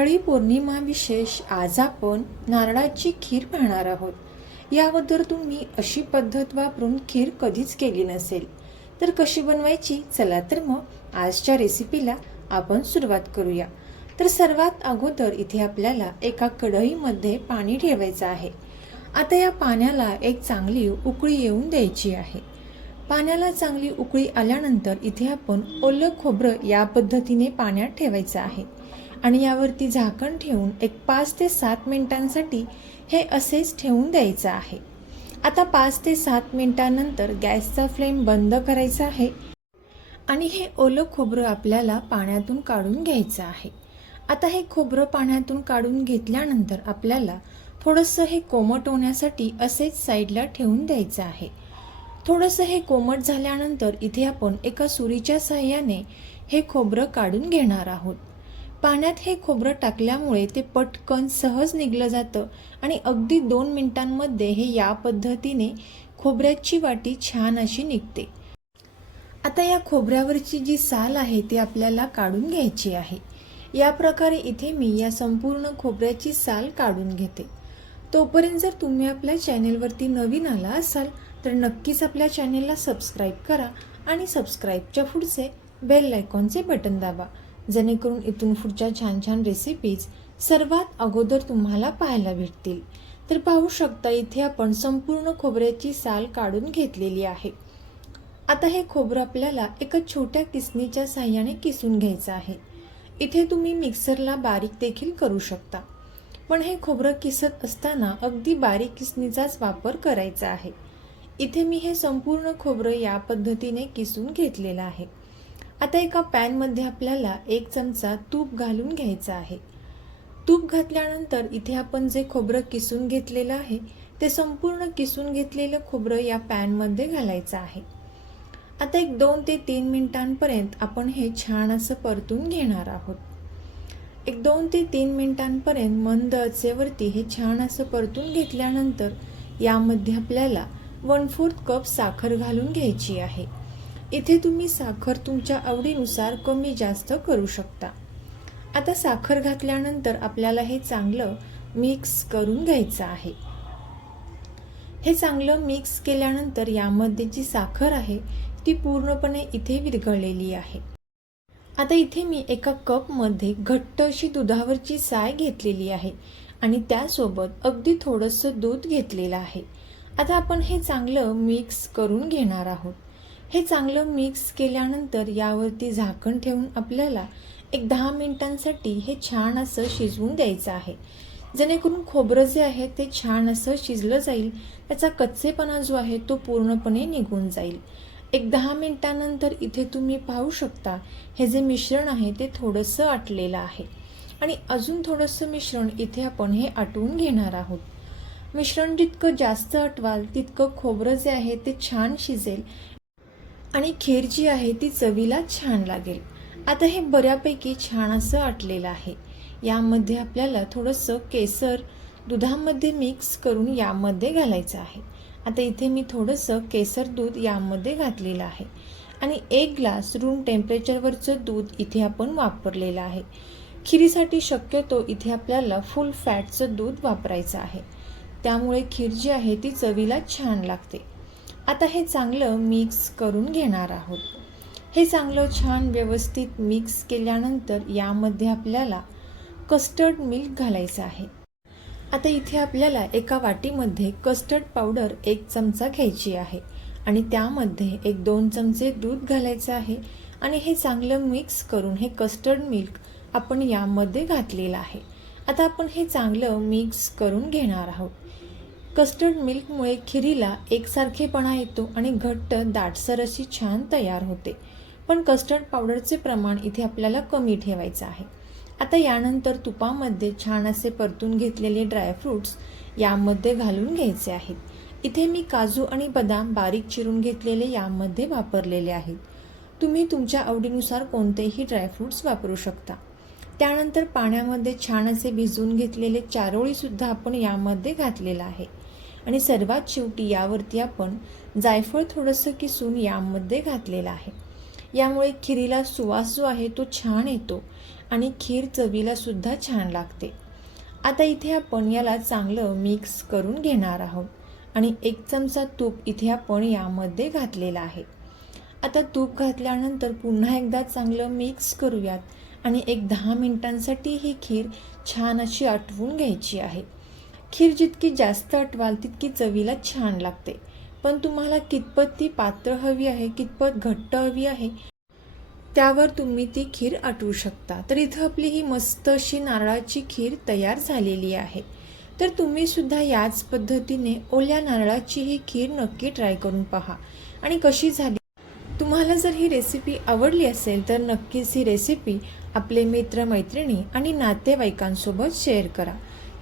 नारळी पौर्णिमा विशेष आज आपण नारळाची खीर पाहणार आहोत। या अगोदर तुम्ही अशी पद्धत वापरून खीर कधीच केली नसेल तर कशी बनवायची, चला तर मग आजच्या रेसिपीला आपण सुरुवात करूया। तर सर्वात अगोदर इथे आपल्याला एका कढईमध्ये पाणी ठेवायचं आहे। आता या पाण्याला एक चांगली उकळी येऊन द्यायची आहे। पाण्याला चांगली उकळी आल्यानंतर इथे आपण ओलं खोबरं या पद्धतीने पाण्यात ठेवायचं आहे आणि यावरती झाकण ठेवून एक 5 ते 7 मिनिटांसाठी हे असेच ठेवून द्यायचं आहे। आता 5 ते 7 मिनिटांनंतर गॅसचा फ्लेम बंद करायचा आहे आणि हे ओलं खोबरं आपल्याला पाण्यातून काढून घ्यायचं आहे। आता हे खोबरं पाण्यातून काढून घेतल्यानंतर आपल्याला थोडंसं हे कोमट होण्यासाठी असेच साईडला ठेवून द्यायचं आहे। थोडंसं हे कोमट झाल्यानंतर इथे आपण एका सुरीच्या साहाय्याने हे खोबरं काढून घेणार आहोत। पाण्यात हे खोबरं टाकल्यामुळे ते पटकन सहज निघलं जातं आणि अगदी 2 मिनिटांमध्ये हे या पद्धतीने खोबऱ्याची वाटी छान अशी निघते। आता या खोबऱ्यावरची जी साल आहे ती आपल्याला काढून घ्यायची आहे। या प्रकारे इथे मी या संपूर्ण खोबऱ्याची साल काढून घेते। तोपर्यंत जर तुम्ही आपल्या चॅनेलवरती नवीन आला असाल तर नक्कीच आपल्या चॅनेलला सबस्क्राईब करा आणि सबस्क्राईबच्या पुढचे बेल आयकॉनचे बटन दाबा, जेणेकरून इथून पुढच्या छान छान रेसिपीज सर्वात अगोदर तुम्हाला पाहायला भेटतील। तर पाहू शकता इथे आपण संपूर्ण खोबऱ्याची साल काढून घेतलेली आहे। आता हे खोबरं आपल्याला एका छोट्या किसणीच्या साहाय्याने किसून घ्यायचं आहे। इथे तुम्ही मिक्सरला बारीक देखील करू शकता, पण हे खोबरं किसत असताना अगदी बारीक किसणीचाच वापर करायचा आहे। इथे मी हे संपूर्ण खोबरं या पद्धतीने किसून घेतलेलं आहे। आता एका पॅनमध्ये आपल्याला 1 चमचा तूप घालून घ्यायचं आहे। तूप घातल्यानंतर इथे आपण जे खोबरं किसून घेतलेलं आहे ते संपूर्ण किसून घेतलेलं खोबरं या पॅनमध्ये घालायचं आहे। आता एक 2 ते 3 मिनिटांपर्यंत आपण हे छान असं परतून घेणार आहोत। एक 2 ते 3 मिनिटांपर्यंत मंद आचेवरती हे छान असं परतून घेतल्यानंतर यामध्ये आपल्याला 1/4 कप साखर घालून घ्यायची आहे। इथे तुम्ही साखर तुमच्या आवडीनुसार कमी जास्त करू शकता। आता साखर घातल्यानंतर आपल्याला हे चांगलं मिक्स करून घ्यायचं आहे। हे चांगलं मिक्स केल्यानंतर यामध्ये जी साखर आहे ती पूर्णपणे इथे विरघळलेली आहे। आता इथे मी एका कपमध्ये घट्ट अशी दुधावरची साय घेतलेली आहे आणि त्यासोबत अगदी थोडंसं दूध घेतलेलं आहे। आता आपण हे चांगलं मिक्स करून घेणार आहोत। हे चांगलं मिक्स केल्यानंतर यावरती झाकण ठेवून आपल्याला एक 10 मिनिटांसाठी हे छान असं शिजवून द्यायचं आहे, जेणेकरून खोबरं जे आहे ते छान असं शिजलं जाईल, त्याचा कच्चेपणा जो आहे तो पूर्णपणे निघून जाईल। एक 10 मिनिटांनंतर इथे तुम्ही पाहू शकता हे जे मिश्रण आहे ते थोडंसं आटलेलं आहे आणि अजून थोडंसं मिश्रण इथे आपण हे आटवून घेणार आहोत। मिश्रण जितकं जास्त आटवाल तितकं खोबरं जे आहे ते छान शिजेल आणि खीर जी आहे ती चवीला छान लागेल। आता हे बऱ्यापैकी छान असं आटलेलं आहे। यामध्ये आपल्याला थोडंसं केसर दुधामध्ये मिक्स करून यामध्ये घालायचं आहे। आता इथे मी थोडंसं केसर दूध यामध्ये घातलेलं आहे आणि 1 ग्लास रूम टेम्परेचरवरचं दूध इथे आपण वापरलेलं आहे। खिरीसाठी शक्यतो इथे आपल्याला फुल फॅटचं दूध वापरायचं आहे, त्यामुळे खीर जी आहे ती चवीला छान लागते। आता हे चांगलं मिक्स करून घेणार आहोत। हे चांगलं छान व्यवस्थित मिक्स केल्यानंतर यामध्ये आपल्याला कस्टर्ड मिल्क घालायचं आहे। आता इथे आपल्याला एका वाटीमध्ये कस्टर्ड पावडर 1 चमचा घ्यायची आहे आणि त्यामध्ये 1-2 चमचे दूध घालायचं आहे आणि हे चांगलं मिक्स करून हे कस्टर्ड मिल्क आपण यामध्ये घातलेलं आहे। आता आपण हे चांगलं मिक्स करून घेणार आहोत। कस्टर्ड मिल्कमुळे खिरीला एकसारखेपणा येतो आणि घट्ट दाटसर अशी छान तयार होते, पण कस्टर्ड पावडरचे प्रमाण इथे आपल्याला कमी ठेवायचं आहे। आता यानंतर तुपामध्ये छान असे परतून घेतलेले ड्रायफ्रूट्स यामध्ये घालून घ्यायचे आहेत। इथे मी काजू आणि बदाम बारीक चिरून घेतलेले यामध्ये वापरलेले आहेत। तुम्ही तुमच्या आवडीनुसार कोणतेही ड्रायफ्रूट्स वापरू शकता। त्यानंतर पाण्यामध्ये छान असे भिजवून घेतलेले चारोळीसुद्धा आपण यामध्ये घातलेलं आहे आणि सर्वात शेवटी यावरती आपण जायफळ थोडंसं किसून यामध्ये घातलेलं आहे। यामुळे खिरीला सुवास जो आहे तो छान येतो आणि खीर चवीला सुद्धा छान लागते. आता इथे आपण याला चांगलं मिक्स करून घेणार आहोत आणि 1 चमचा तूप इथे आपण यामध्ये घातलेला आहे. आता तूप घातल्यानंतर पुन्हा एकदा चांगलं मिक्स करूयात आणि 10 मिनिटांसाठी ही खीर छान अशी आटवून घ्यायची आहे. खीर जितकी जास्त आटवाल तितकी चवीला छान लागते. पण तुम्हाला कितपत ती पातळ हवी आहे, कितपत घट्ट हवी आहे, त्यावर तुम्ही ती खीर आटवू शकता. तर इथं आपली ही मस्त अशी नारळाची खीर तयार झालेली आहे. तर तुम्ही सुद्धा याच पद्धतीने ओल्या नारळाची ही खीर नक्की ट्राय करून पहा आणि कशी झाली. तुम्हाला जर ही रेसिपी आवडली असेल तर नक्कीच ही रेसिपी आपले मित्रमैत्रिणी आणि नातेवाईकांसोबत शेअर करा.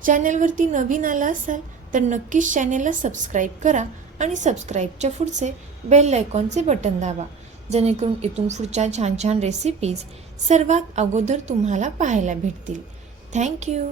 चॅनलवरती नवीन आला असाल तर नक्कीच चॅनलला सबस्क्राईब करा आणि सबस्क्राईबच्या पुढचे बेल आयकॉनचे बटन दाबा, जेणेकरून इथून पुढच्या छान छान रेसिपीज सर्वात अगोदर तुम्हाला पाहायला भेटतील. थँक्यू.